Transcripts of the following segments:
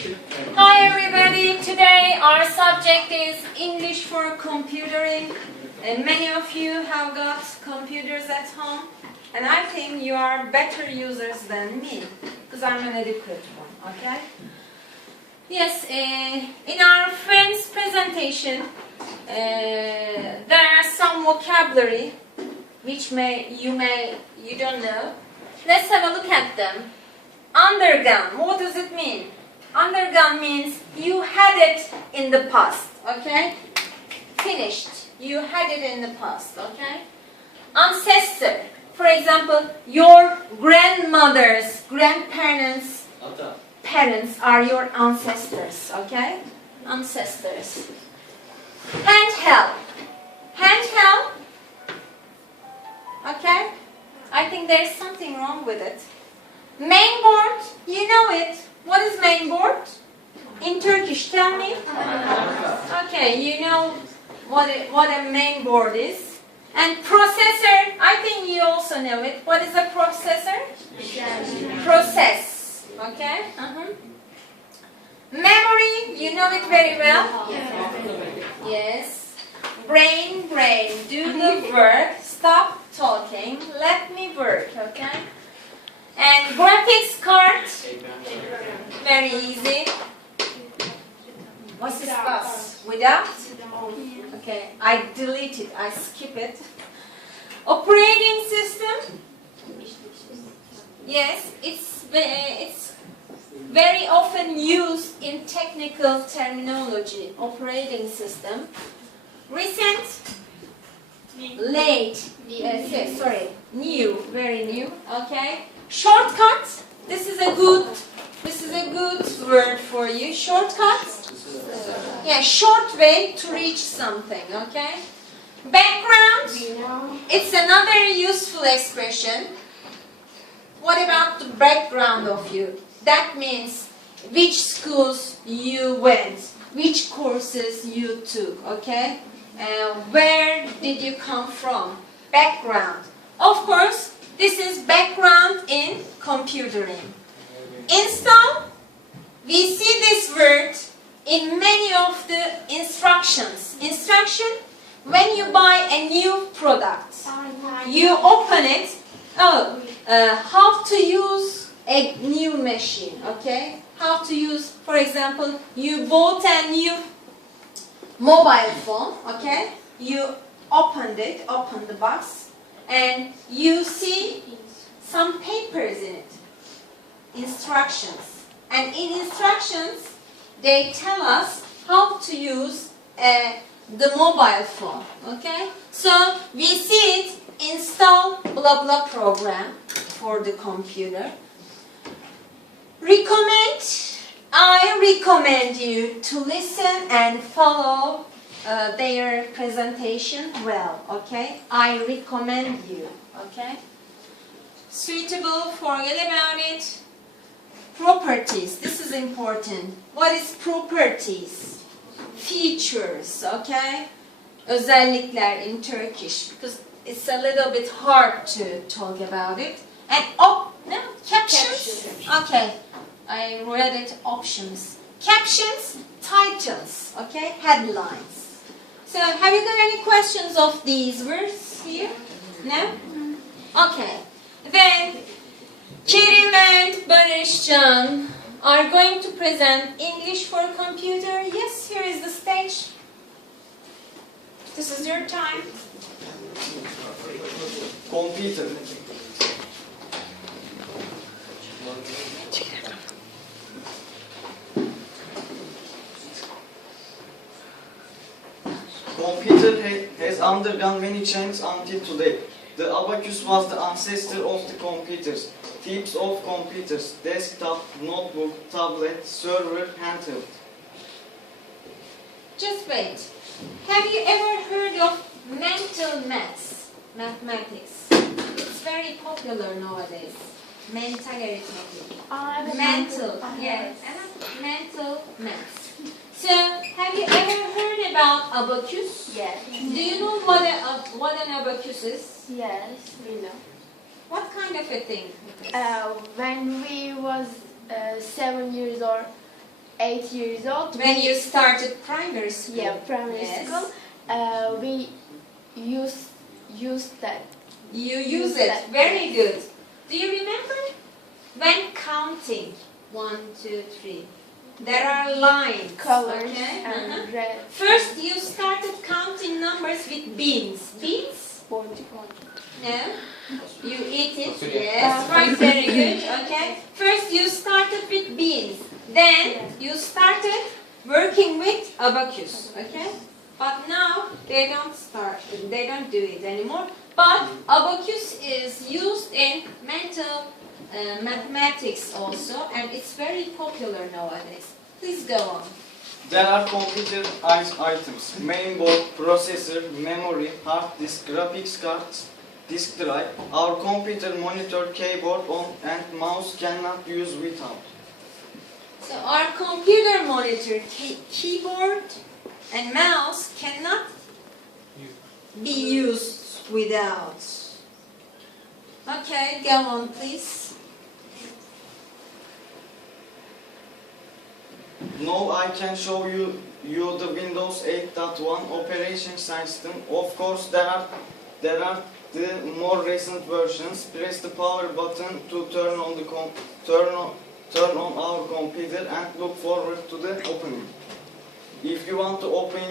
Hi everybody, today our subject is English for computering, and many of you have got computers at home, and I think you are better users than me, because I'm an adequate one, okay? Yes, in our friend's presentation, there are some vocabulary which you don't know. Let's have a look at them. Undergone, what does it mean? Undergone means you had it in the past, okay? Finished, you had it in the past, okay? Ancestor, for example, your grandmother's grandparents' parents are your ancestors, okay? Ancestors. Handheld. Handheld, okay? I think there's something wrong with it. Mainboard, you know it. What is mainboard? In Turkish, tell me. Okay, you know what a mainboard is. And processor, I think you also know it. What is a processor? Process. Okay. Memory, you know it very well. Yes. Brain, do the work. Stop talking. Let me work. Okay. And graphics card, very easy. What's this bus? Without? Okay, I delete it, I skip it. Operating system. Yes, it's very often used in technical terminology. Operating system. Recent, late, new, very new. Okay. Shortcut. This is a good word for you. Shortcut. Yeah, short way to reach something. Okay. Background. It's another useful expression. What about the background of you? That means which schools you went, which courses you took. Okay. Where did you come from? Background. Of course. This is background in computering. Install, we see this word in many of the instructions. Instruction, when you buy a new product, you open it, how to use a new machine, okay? How to use, for example, you bought a new mobile phone, okay? You opened the box, and you see some papers in it, instructions. And in instructions, they tell us how to use the mobile phone, okay? So we see it, install blah blah program for the computer. Recommend, I recommend you to listen and follow their presentation well, okay? I recommend you, okay? Suitable, forget about it. Properties, this is important. What is properties? Features, okay? Özellikler in Turkish, because it's a little bit hard to talk about it. And captions? Okay, I read it, options. Captions, titles, okay? Headlines. So, have you got any questions of these words here? No? Okay. Then, Kerim and Barışcan are going to present English for computer. Yes, here is the stage. This is your time. Computer. Computer has undergone many changes until today. The abacus was the ancestor of the computers. Types of computers: desktop, notebook, tablet, server, handheld. Just wait. Have you ever heard of mental maths? Mathematics. It's very popular nowadays. Mental arithmetic. Mental, yes. Mental maths. So, have you ever heard about abacus? Yes. Do you know what an abacus is? Yes, we know. What kind of a thing? When we was 7 years old, 8 years old. When you started primary school. Yeah, primary Yes. school. We use that. You use it. Very good. Do you remember? When counting 1, 2, 3, there are lines. Colors Okay? and red. First, you started counting numbers with beans. Beans? No? You eat it? Yes, right, very good. Okay. First, you started with beans. Then, you started working with abacus. Okay. But now, they don't do it anymore. But abacus is used in mathematics also, and it's very popular nowadays. Please go on. There are computer items: mainboard, processor, memory, hard disk, graphics cards, disk drive. Our computer monitor, keyboard, and mouse cannot use without. So our computer monitor, keyboard, and mouse cannot be used without. Okay, go on, please. Now I can show you the Windows 8.1 operation system. Of course, there are the more recent versions. Press the power button to turn on our computer and look forward to the opening. If you want to open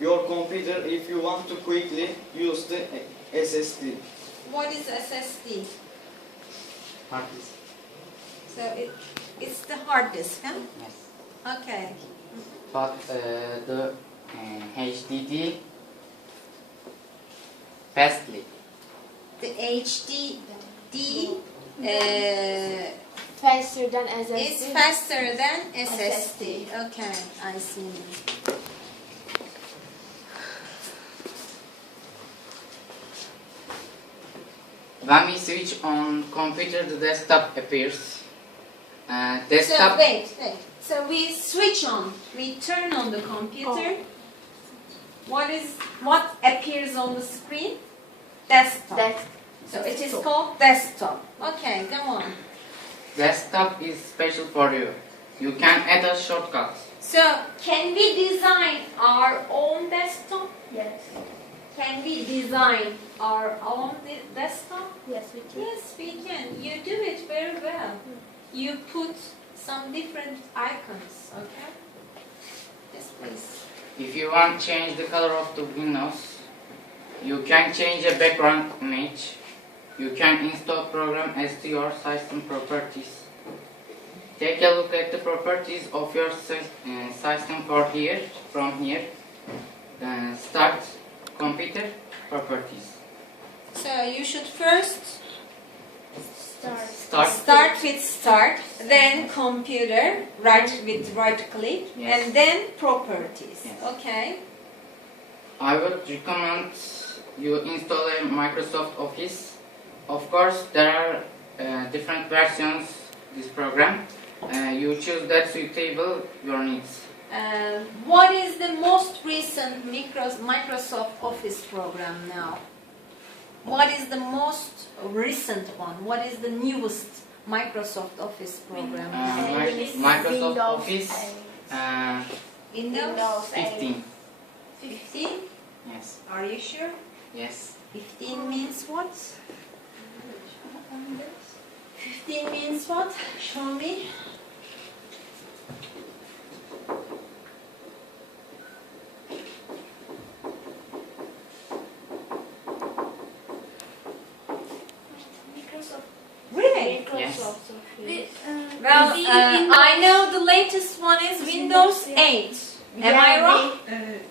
your computer, if you want to quickly use the SSD. What is SSD? Hard disk. So it's the hard disk, huh? Yes. Okay. But the HDD fastly. The HDD Faster than SSD. is faster than SSD. Okay, I see. When we switch on computer, the desktop appears. So Desktop. wait. So we switch on, we turn on the computer. What appears on the screen? Desktop. So it is called desktop. Okay, go on. Desktop is special for you. You can add a shortcut. So can we design our own desktop? Yes. Can we design our own desktop? Yes, we can. Yes, we can. You do it very well. You put some different icons, okay? Yes, please. If you want to change the color of the windows, you can change a background image. You can install program as to your system properties. Take a look at the properties of your system from here. Start computer properties. So you should first Start. start with start, then computer, right click, Yes. and then properties. Yes. Okay. I would recommend you install a Microsoft Office. Of course, there are different versions of this program. You choose that suitable your needs. What is the most recent Microsoft Office program now? What is the most recent one? What is the newest Microsoft Office program now? Microsoft Windows Office Windows 15. 15? Yes. Are you sure? Yes. 15 means what? 15 means what? Show me. Really? Yes. Well, I know the latest one is Windows 8. Am I wrong?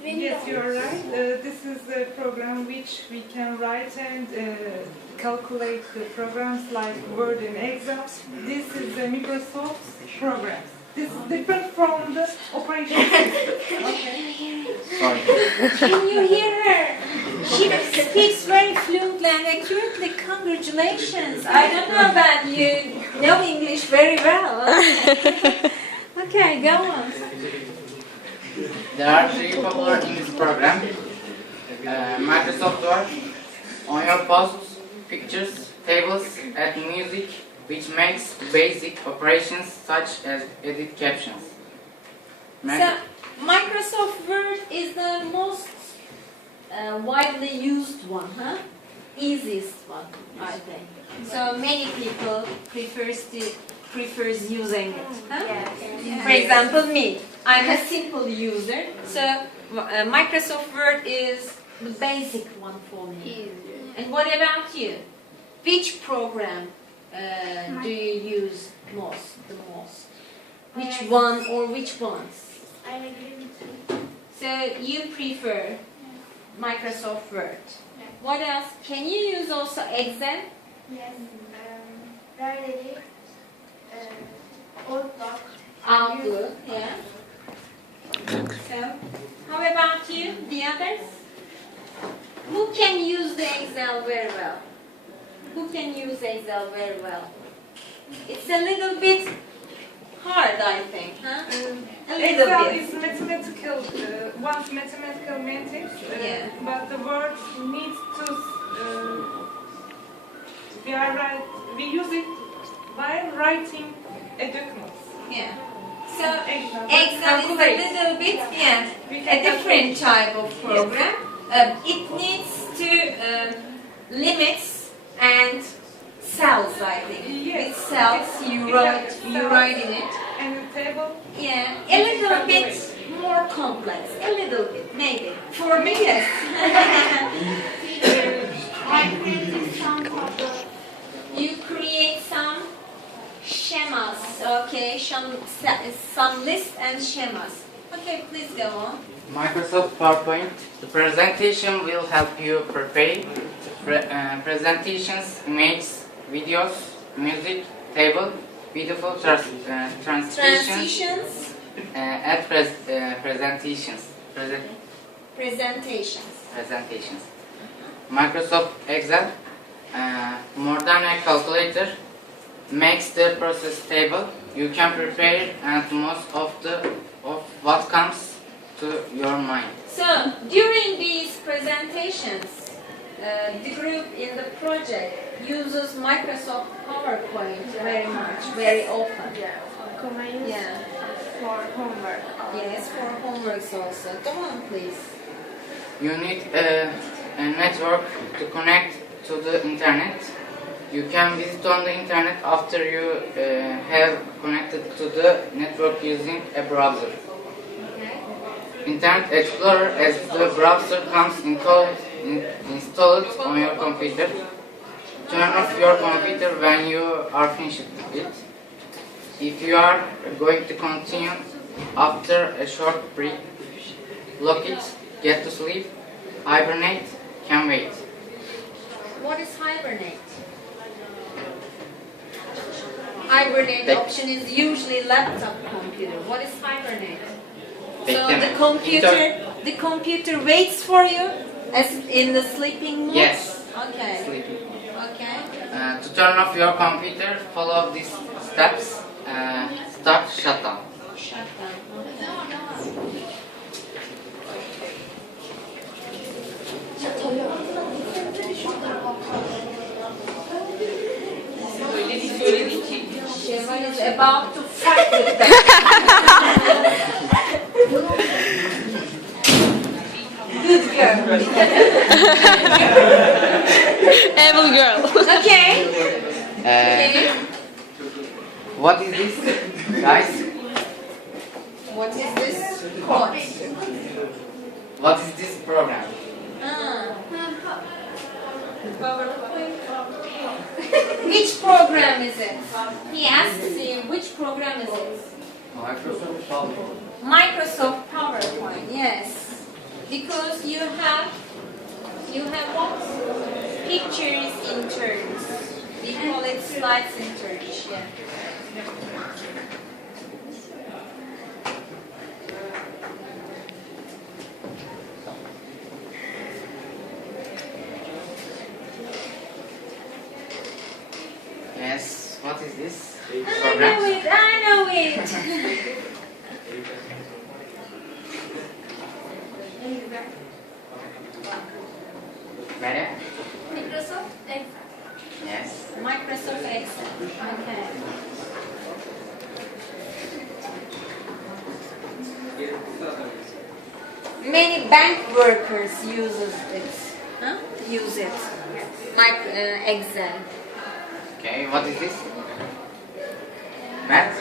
Yes, you are right. This is a program which we can write and calculate the programs like Word and Excel. This is the Microsoft program. This is different from the operation system. Sorry. Can you hear her? She speaks very fluently and accurately. Congratulations. I don't know about you. Know English very well. Okay, go on. There are three popular in this program. Microsoft Word, on your posts, pictures, tables, and music, which makes basic operations such as edit captions. So Microsoft Word is the most widely used one, huh? Easiest one, I think. So many people prefers using it, huh? Yes. For example, me. I'm a simple user, so Microsoft Word is the basic one for me. And what about you? Which program do you use the most? Which one or which ones? I agree with you. So you prefer Microsoft Word. What else? Can you use also Excel? Yes. Rarely. Outlook. Outlook, yeah. So, how about you, the others? Who can use the Excel very well? Who can use Excel very well? It's a little bit hard, I think, huh? A little Excel bit. is mathematical, wants mathematical methods, Yeah. but the word needs to, we use it by writing a document. Yeah. So Excel Excel is a calculates. little bit, yeah, We a can different type of program. It needs to limits and cells, I think. Yes. With cells, you It write, has you cells. write in it. And the table. Yeah, a little bit more complex, a little bit, maybe. For me, yes. I created some of You create some schemas, okay? Some lists and schemas. Okay, please go on. Microsoft PowerPoint. The presentation will help you prepare presentations, images, videos, music, table, beautiful transitions, Transitions, presentations. presentations. Microsoft Excel, more than a calculator, makes the process stable. You can prepare and most of what comes to your mind. So, during these presentations, the group in the project uses Microsoft PowerPoint very much, very often. comments Yeah. for homework. Yes, for homeworks also. Go on, please. You need a network to connect to the internet. You can visit on the internet after you have connected to the network using a browser. Internet Explorer, as the browser comes installed on your computer. Turn off your computer when you are finished with it. If you are going to continue after a short break, lock it, get to sleep, hibernate, can wait. What is hibernate? Hibernate option is usually laptop computer. What is hibernate? So the computer waits for you as in the sleeping mode? Yes. Okay. Sleeping. Okay. To turn off your computer, follow these steps. Start shutdown. Shut down. Sheva is about to fight with them. Good girl. Evil girl. Okay. Uh, what is this, guys? What is this? What? What is this program? Which program is it? He asks you, which program is it? Microsoft PowerPoint. Microsoft PowerPoint, yes. Because you have what? Pictures in turns. We call it slides in turns, yeah. Yes, what is this I know program? it, I know it. Maria? Microsoft Excel. Yes. Microsoft Excel, okay. Many bank workers uses it. Huh? Use it. Excel. Okay, what is this? Math?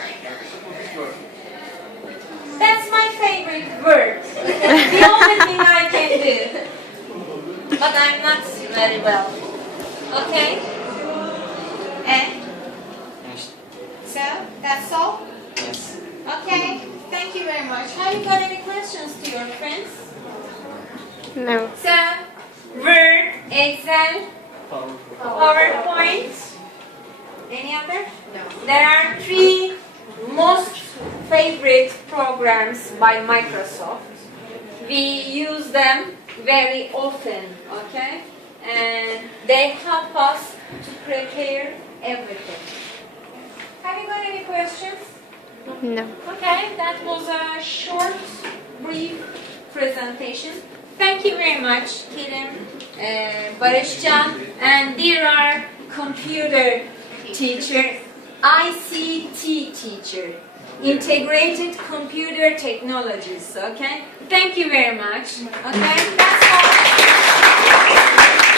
That's my favorite word. The only thing I can do. But I'm not very well. Okay? And so that's all? Yes. Okay. Thank you very much. Have you got any questions to your friends? No. So, Word, Excel, PowerPoint. Any other? No. There are 3 most favorite programs by Microsoft. We use them very often, okay? And they help us to prepare everything. Have you got any questions? No. Okay, that was a short, brief presentation. Thank you very much, Kirim, Barışcan, and dear our computer teacher, ICT teacher, Integrated Computer Technologies, okay? Thank you very much, okay? That's all.